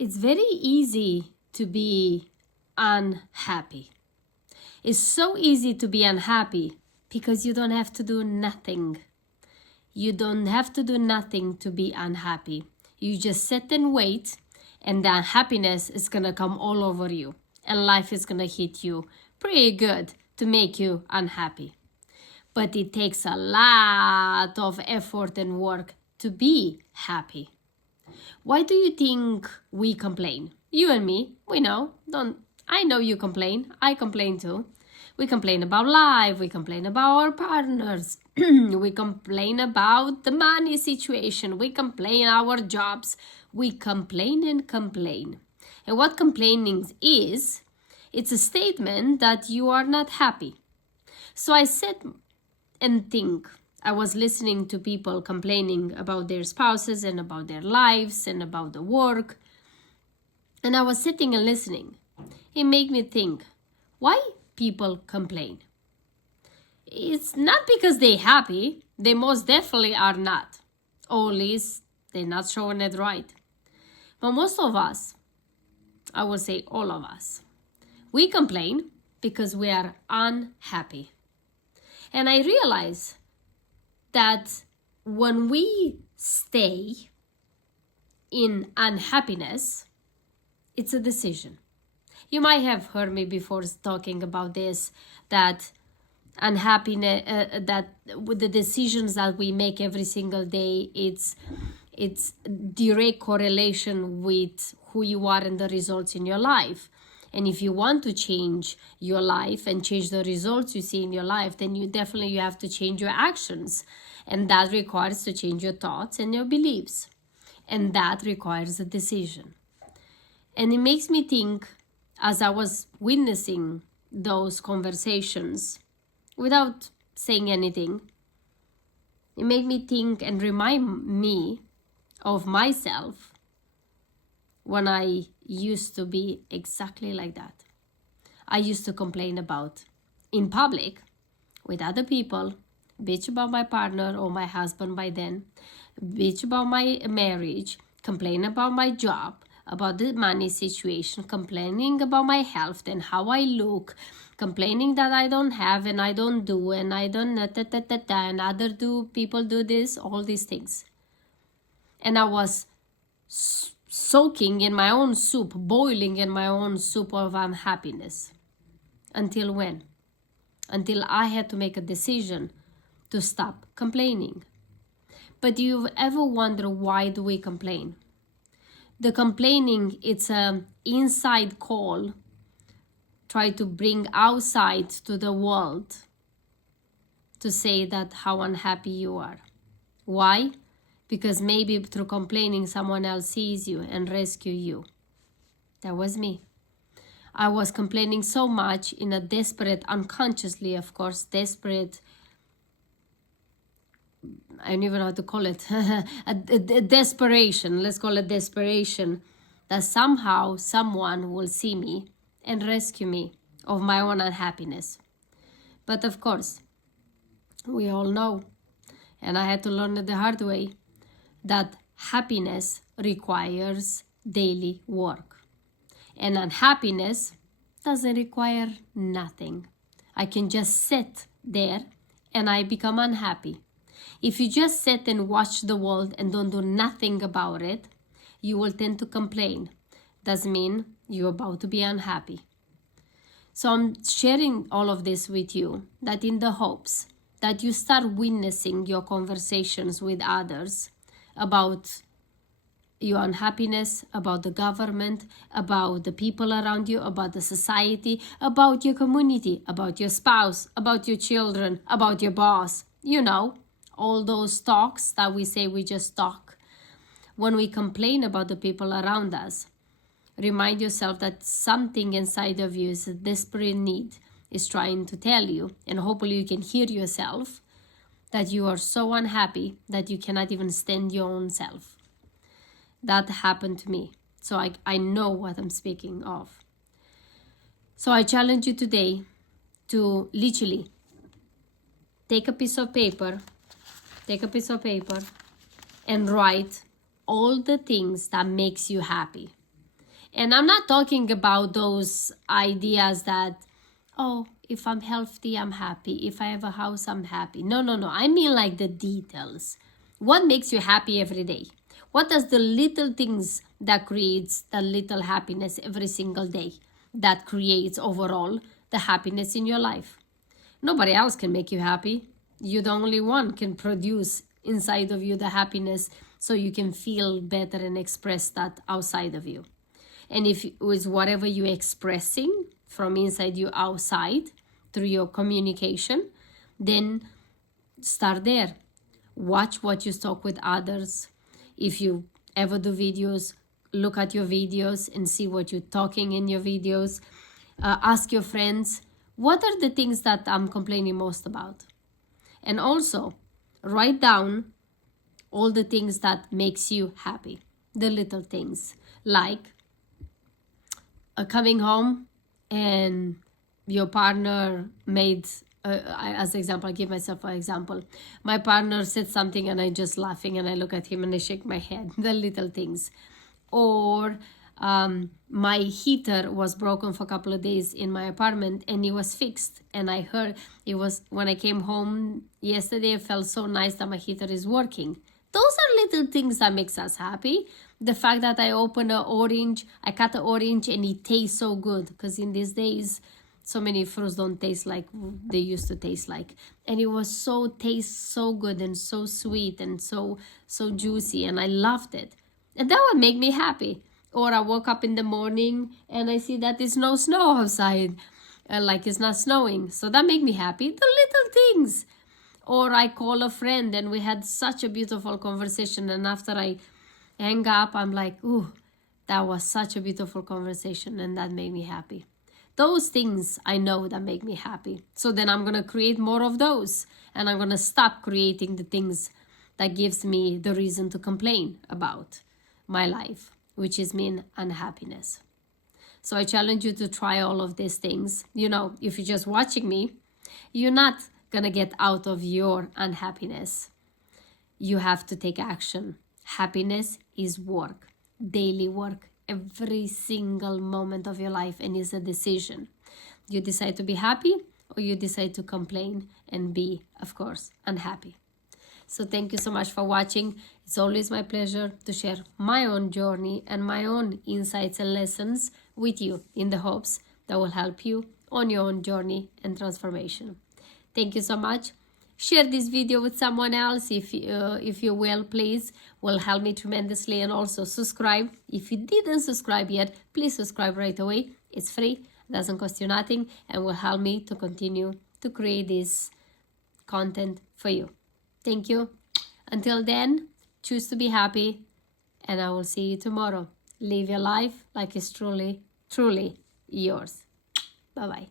It's very easy to be unhappy. It's so easy to be unhappy because you don't have to do nothing. You don't have to do nothing to be unhappy. You just sit and wait, and the unhappiness is going to come all over you. And life is going to hit you pretty good to make you unhappy. But it takes a lot of effort and work to be happy. Why do you think we complain? You and me, we know. I know you complain. I complain too. We complain about life. We complain about our partners. We complain about the money situation. We complain our jobs. We complain and complain. And what complaining is, it's a statement that you are not happy. So I sit and think. I was listening to people complaining about their spouses and about their lives and about the work. And I was sitting and listening. It made me think, why people complain? It's not because they're happy. They most definitely are not. Or at least they're not showing it right. But most of us, I would say all of us, we complain because we are unhappy. And I realize that when we stay in unhappiness, it's a decision. You might have heard me before talking about this, that unhappiness, that with the decisions that we make every single day, it's direct correlation with who you are and the results in your life. And if you want to change your life and change the results you see in your life, then you have to change your actions. And that requires to change your thoughts and your beliefs. And that requires a decision. And it makes me think, as I was witnessing those conversations, without saying anything, it made me think and remind me of myself when I used to be exactly like that. I used to complain about, in public, with other people, bitch about my partner or my husband by then, bitch about my marriage, complain about my job, about the money situation, complaining about my health and how I look, complaining that I don't have and I don't do and I don't and other people do this, all these things. And I was soaking in my own soup, boiling in my own soup of unhappiness. Until when? Until I had to make a decision to stop complaining. But do you ever wonder, why do we complain? The complaining, it's an inside call, try to bring outside to the world to say that how unhappy you are. Why? Because maybe through complaining someone else sees you and rescue you. That was me. I was complaining so much in a desperate, unconsciously of course, desperate, I don't even know how to call it, a desperation, let's call it desperation, that somehow someone will see me and rescue me of my own unhappiness. But of course, we all know, and I had to learn it the hard way, that happiness requires daily work. And unhappiness doesn't require nothing. I can just sit there and I become unhappy. If you just sit and watch the world and don't do nothing about it, you will tend to complain. Doesn't mean you're about to be unhappy. So I'm sharing all of this with you, that in the hopes that you start witnessing your conversations with others about your unhappiness, about the government, about the people around you, about the society, about your community, about your spouse, about your children, about your boss. You know, all those talks that we say we just talk. When we complain about the people around us, remind yourself that something inside of you is a desperate need, is trying to tell you, and hopefully you can hear yourself, that you are so unhappy that you cannot even stand your own self. That happened to me. So I know what I'm speaking of. So I challenge you today to literally take a piece of paper and write all the things that makes you happy. And I'm not talking about those ideas that, oh, if I'm healthy, I'm happy. If I have a house, I'm happy. No, no, no. I mean like the details. What makes you happy every day? What are the little things that creates the little happiness every single day that creates overall the happiness in your life? Nobody else can make you happy. You're the only one can produce inside of you the happiness so you can feel better and express that outside of you. And if it was whatever you're expressing from inside you outside through your communication, then start there. Watch what you talk with others. If you ever do videos, look at your videos and see what you're talking in your videos. Ask your friends, what are the things that I'm complaining most about? And also, write down all the things that makes you happy. The little things, like coming home and your partner made, as example, I give myself an example. My partner said something and I just laughing and I look at him and I shake my head. The little things. Or my heater was broken for a couple of days in my apartment and it was fixed. And I heard it was, when I came home yesterday, it felt so nice that my heater is working. Those are little things that makes us happy. The fact that I opened an orange, I cut an orange and it tastes so good. Because in these days, so many fruits don't taste like they used to taste like. And it was taste so good and so sweet and so juicy. And I loved it. And that would make me happy. Or I woke up in the morning and I see that there's no snow outside. Like it's not snowing. So that made me happy. The little things. Or I call a friend and we had such a beautiful conversation. And after I hang up, I'm like, ooh, that was such a beautiful conversation. And that made me happy. Those things I know that make me happy. So then I'm going to create more of those. And I'm going to stop creating the things that gives me the reason to complain about my life, which is mean unhappiness. So I challenge you to try all of these things. You know, if you're just watching me, you're not going to get out of your unhappiness. You have to take action. Happiness is work, daily work, every single moment of your life, and it's a decision. You decide to be happy or you decide to complain and be, of course, unhappy. So thank you so much for watching. It's always my pleasure to share my own journey and my own insights and lessons with you in the hopes that will help you on your own journey and transformation. Thank you so much. Share this video with someone else if you will, please. Will help me tremendously. And also subscribe. If you didn't subscribe yet, please subscribe right away. It's free, doesn't cost you nothing, and will help me to continue to create this content for you. Thank you. Until then, choose to be happy, and I will see you tomorrow. Live your life like it's truly, truly yours. Bye-bye.